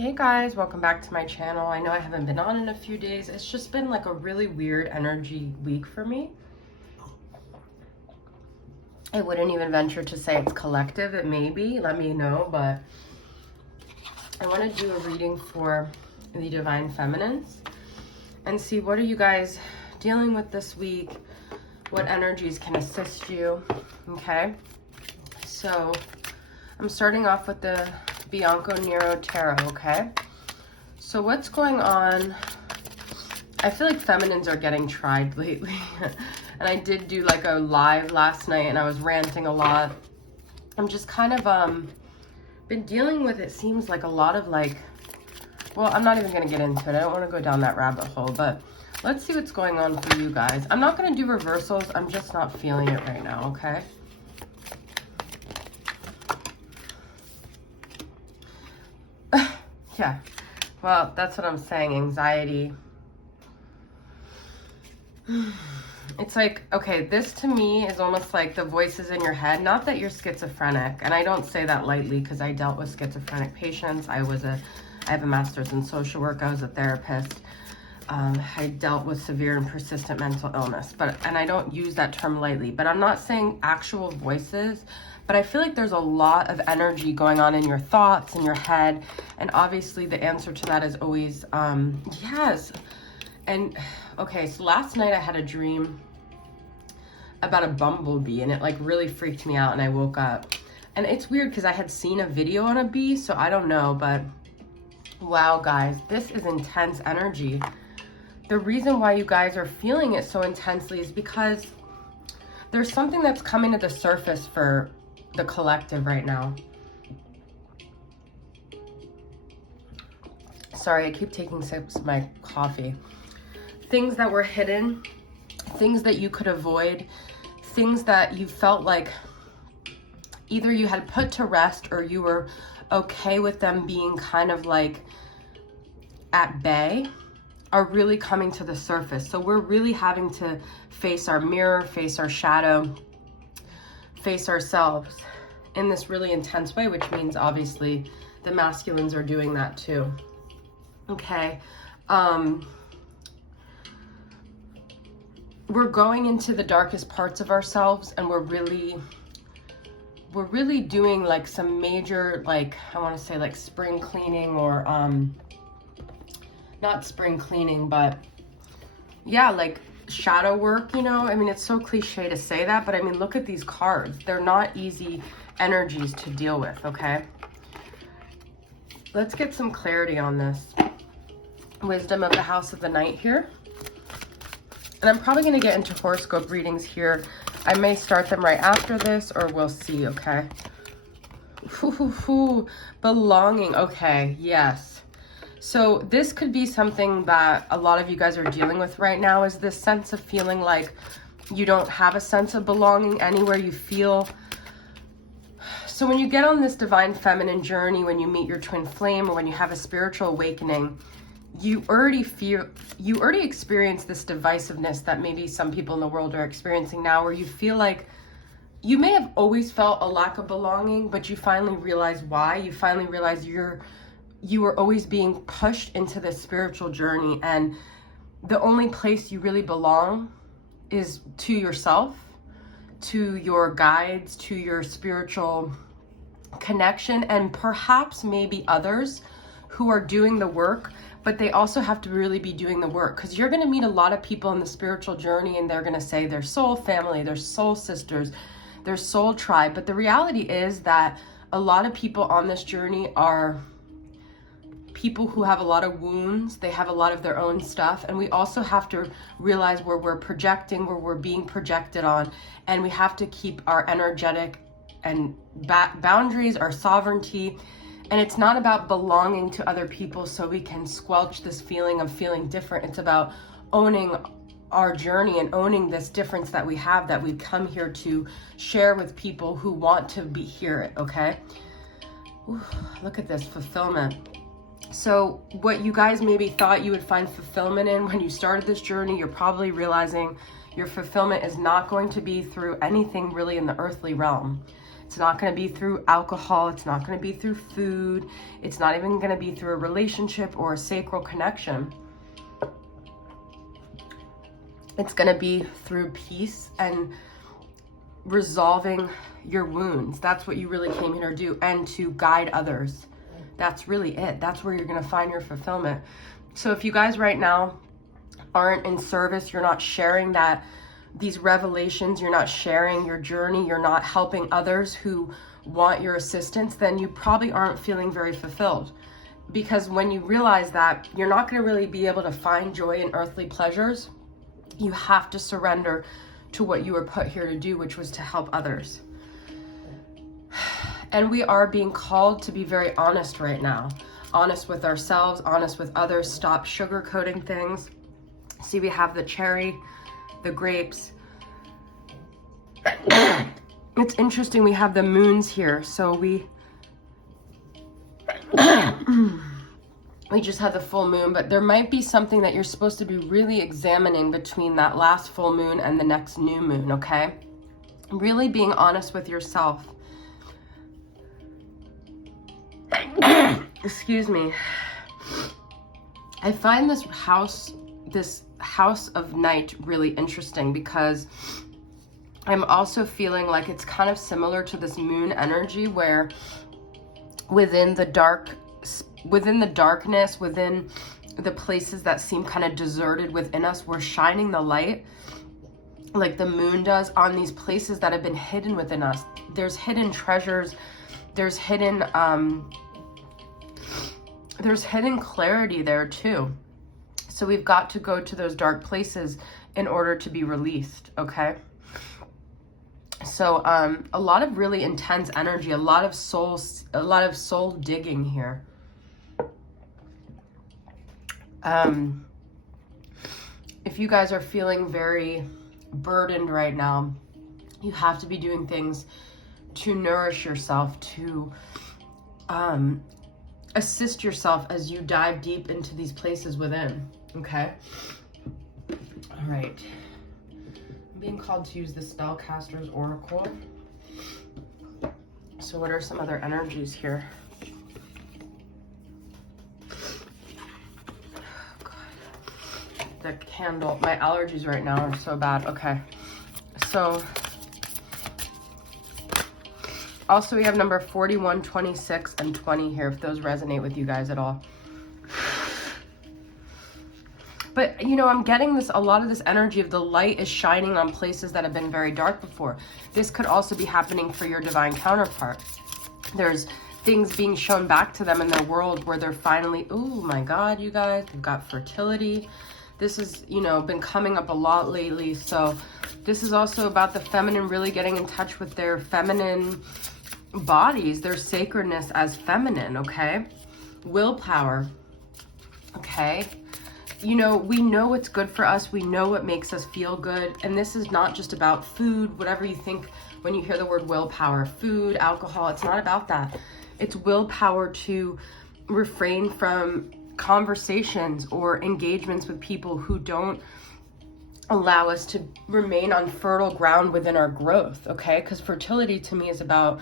Hey guys, welcome back to my channel. I know I haven't been on in a few days. It's just been like a really weird energy week for me. I wouldn't even venture to say it's collective. It may be, let me know, but I want to do a reading for the Divine Feminines and see what are you guys dealing with this week, what energies can assist you, okay? So I'm starting off with the Bianco Nero Tarot, okay? So what's going on? I feel like feminines are getting tried lately. And I did do like a live last night and I was ranting a lot. I'm just kind of been dealing with, it seems like a lot of like, well, I'm not even going to get into it. I don't want to go down that rabbit hole, but let's see what's going on for you guys. I'm not going to do reversals. I'm just not feeling it right now, okay? Yeah, well, that's what I'm saying, anxiety. It's like, okay, this to me is almost like the voices in your head. Not that you're schizophrenic, and I don't say that lightly because I dealt with schizophrenic patients. I have a master's in social work. I was a therapist. I dealt with severe and persistent mental illness, and I don't use that term lightly, but I'm not saying actual voices, but I feel like there's a lot of energy going on in your thoughts, in your head, and obviously the answer to that is always, yes. And okay, so last night I had a dream about a bumblebee, and it like really freaked me out, and I woke up. And it's weird because I had seen a video on a bee, so I don't know, but wow, guys, this is intense energy. The reason why you guys are feeling it so intensely is because there's something that's coming to the surface for the collective right now. Sorry, I keep taking sips of my coffee. Things that were hidden, things that you could avoid, things that you felt like either you had put to rest or you were okay with them being kind of like at bay, are really coming to the surface. So we're really having to face our mirror, face our shadow, face ourselves in this really intense way, which means obviously the masculines are doing that too. Okay. We're going into the darkest parts of ourselves, and we're really doing like some major, like, I want to say like spring cleaning, or not spring cleaning, but yeah, like shadow work, you know? I mean, it's so cliche to say that, but I mean, look at these cards. They're not easy energies to deal with, okay? Let's get some clarity on this. Wisdom of the House of the Night here. And I'm probably going to get into horoscope readings here. I may start them right after this, or we'll see, okay? Belonging, okay, yes. So this could be something that a lot of you guys are dealing with right now, is this sense of feeling like you don't have a sense of belonging anywhere you feel. So when you get on this divine feminine journey, when you meet your twin flame, or when you have a spiritual awakening, you already experience this divisiveness that maybe some people in the world are experiencing now, where you feel like you may have always felt a lack of belonging, but you finally realize why. You finally realize you were always being pushed into this spiritual journey, and the only place you really belong is to yourself, to your guides, to your spiritual connection, and perhaps maybe others who are doing the work, but they also have to really be doing the work, because you're going to meet a lot of people in the spiritual journey, and they're going to say their soul family, their soul sisters, their soul tribe. But the reality is that a lot of people on this journey are people who have a lot of wounds. They have a lot of their own stuff, and we also have to realize where we're projecting, where we're being projected on, and we have to keep our energetic and boundaries, our sovereignty. And it's not about belonging to other people so we can squelch this feeling of feeling different. It's about owning our journey and owning this difference that we have, that we come here to share with people who want to hear it, okay? Ooh, look at this, fulfillment. So what you guys maybe thought you would find fulfillment in when you started this journey, you're probably realizing your fulfillment is not going to be through anything really in the earthly realm. It's not going to be through alcohol. It's not going to be through food. It's not even going to be through a relationship or a sacral connection. It's going to be through peace and resolving your wounds. That's what you really came here to do, and to guide others. That's really it. That's where you're going to find your fulfillment. So if you guys right now aren't in service, you're not sharing these revelations, you're not sharing your journey, you're not helping others who want your assistance, then you probably aren't feeling very fulfilled. Because when you realize that you're not going to really be able to find joy in earthly pleasures, you have to surrender to what you were put here to do, which was to help others. And we are being called to be very honest right now. Honest with ourselves, honest with others, stop sugarcoating things. See, we have the cherry, the grapes. It's interesting, we have the moons here. So we just had the full moon, but there might be something that you're supposed to be really examining between that last full moon and the next new moon, okay? Really being honest with yourself. Excuse me. I find this house of night really interesting because I'm also feeling like it's kind of similar to this moon energy, where within the darkness, within the places that seem kind of deserted within us, we're shining the light like the moon does on these places that have been hidden within us. There's hidden treasures, there's hidden clarity there too. So we've got to go to those dark places in order to be released, okay? So a lot of really intense energy, a lot of soul digging here. If you guys are feeling very burdened right now, you have to be doing things to nourish yourself, to assist yourself as you dive deep into these places within, okay? All right. I'm being called to use the Spellcaster's Oracle. So what are some other energies here? The candle, my allergies right now are so bad. Okay, so also we have number 41, 26, and 20 here, if those resonate with you guys at all. But you know, I'm getting a lot of this energy of the light is shining on places that have been very dark before. This could also be happening for your divine counterpart. There's things being shown back to them in their world where they're finally, oh my God, you guys, they've got fertility. This has, you know, been coming up a lot lately. So this is also about the feminine really getting in touch with their feminine bodies, their sacredness as feminine, okay? Willpower, okay? You know, we know what's good for us. We know what makes us feel good. And this is not just about food, whatever you think when you hear the word willpower, food, alcohol, it's not about that. It's willpower to refrain from conversations or engagements with people who don't allow us to remain on fertile ground within our growth, okay? Because fertility to me is about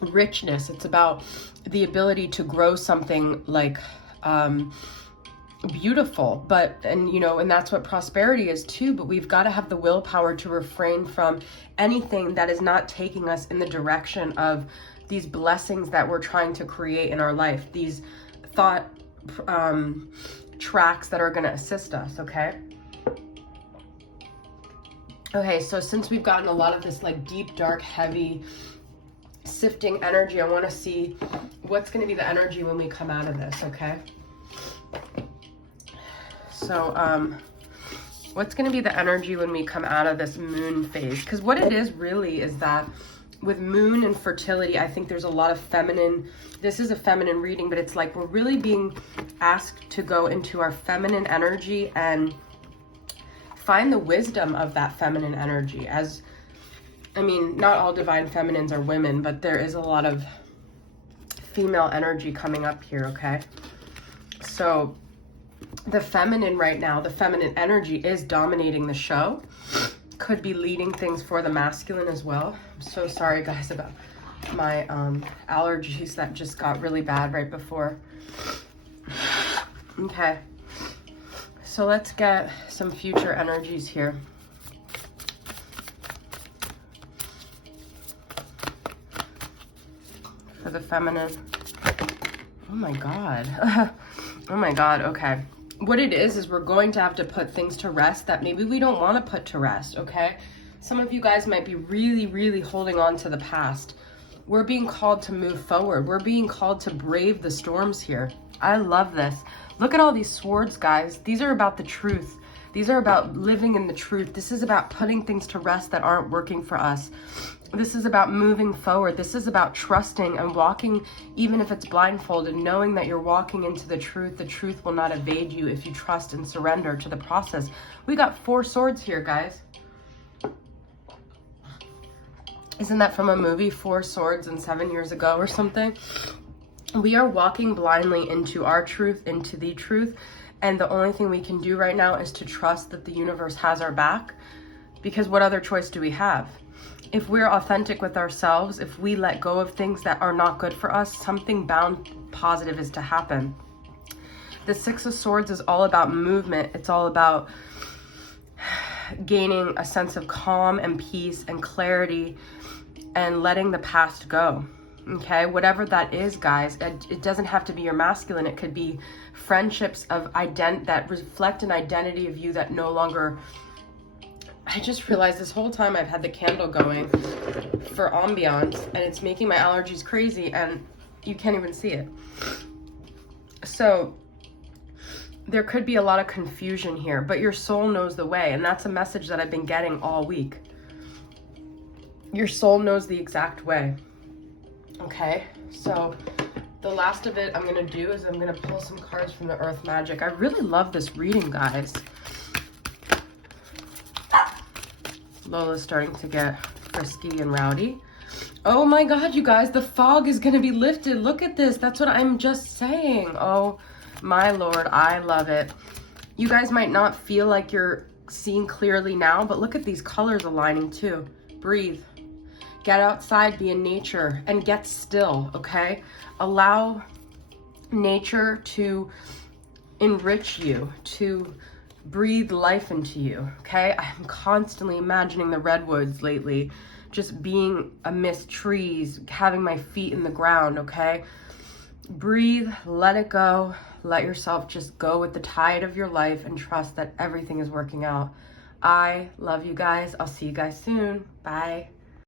richness. It's about the ability to grow something like beautiful, and that's what prosperity is too. But we've got to have the willpower to refrain from anything that is not taking us in the direction of these blessings that we're trying to create in our life, these thought tracks that are going to assist us, okay? Okay, so since we've gotten a lot of this like deep, dark, heavy, sifting energy, I want to see what's going to be the energy when we come out of this, okay? So, what's going to be the energy when we come out of this moon phase? Because what it is really is that with moon and fertility, I think there's a lot of feminine, this is a feminine reading, but it's like we're really being asked to go into our feminine energy and find the wisdom of that feminine energy. As, I mean, not all divine feminines are women, but there is a lot of female energy coming up here, okay? So the feminine right now, the feminine energy is dominating the show. could be leading things for the masculine as well. I'm so sorry, guys, about my allergies that just got really bad right before. Okay. So let's get some future energies here. For the feminine. Oh my God. Oh my God, okay. What it is we're going to have to put things to rest that maybe we don't want to put to rest, okay? Some of you guys might be really, really holding on to the past. We're being called to move forward. We're being called to brave the storms here. I love this. Look at all these swords, guys. These are about the truth. These are about living in the truth. This is about putting things to rest that aren't working for us. This is about moving forward. This is about trusting and walking, even if it's blindfolded, knowing that you're walking into the truth. The truth will not evade you if you trust and surrender to the process. We got 4 swords here, guys. Isn't that from a movie, 4 Swords and 7 years ago or something? We are walking blindly into our truth, into the truth. And the only thing we can do right now is to trust that the universe has our back. Because what other choice do we have? If we're authentic with ourselves, if we let go of things that are not good for us, something bound positive is to happen. The 6 of Swords is all about movement. It's all about gaining a sense of calm and peace and clarity and letting the past go. Okay, whatever that is, guys, it doesn't have to be your masculine. It could be friendships of that reflect an identity of you that no longer. I just realized this whole time I've had the candle going for ambiance, and it's making my allergies crazy, and you can't even see it. So there could be a lot of confusion here, but your soul knows the way, and that's a message that I've been getting all week. Your soul knows the exact way. Okay, so the last of it I'm going to do is I'm going to pull some cards from the Earth Magic. I really love this reading, guys. Lola's starting to get frisky and rowdy. Oh my God, you guys, the fog is going to be lifted. Look at this. That's what I'm just saying. Oh my Lord, I love it. You guys might not feel like you're seeing clearly now, but look at these colors aligning too. Breathe. Get outside, be in nature, and get still, okay? Allow nature to enrich you, to breathe life into you, okay? I'm constantly imagining the redwoods lately, just being amidst trees, having my feet in the ground, okay? Breathe, let it go, let yourself just go with the tide of your life and trust that everything is working out. I love you guys. I'll see you guys soon. Bye.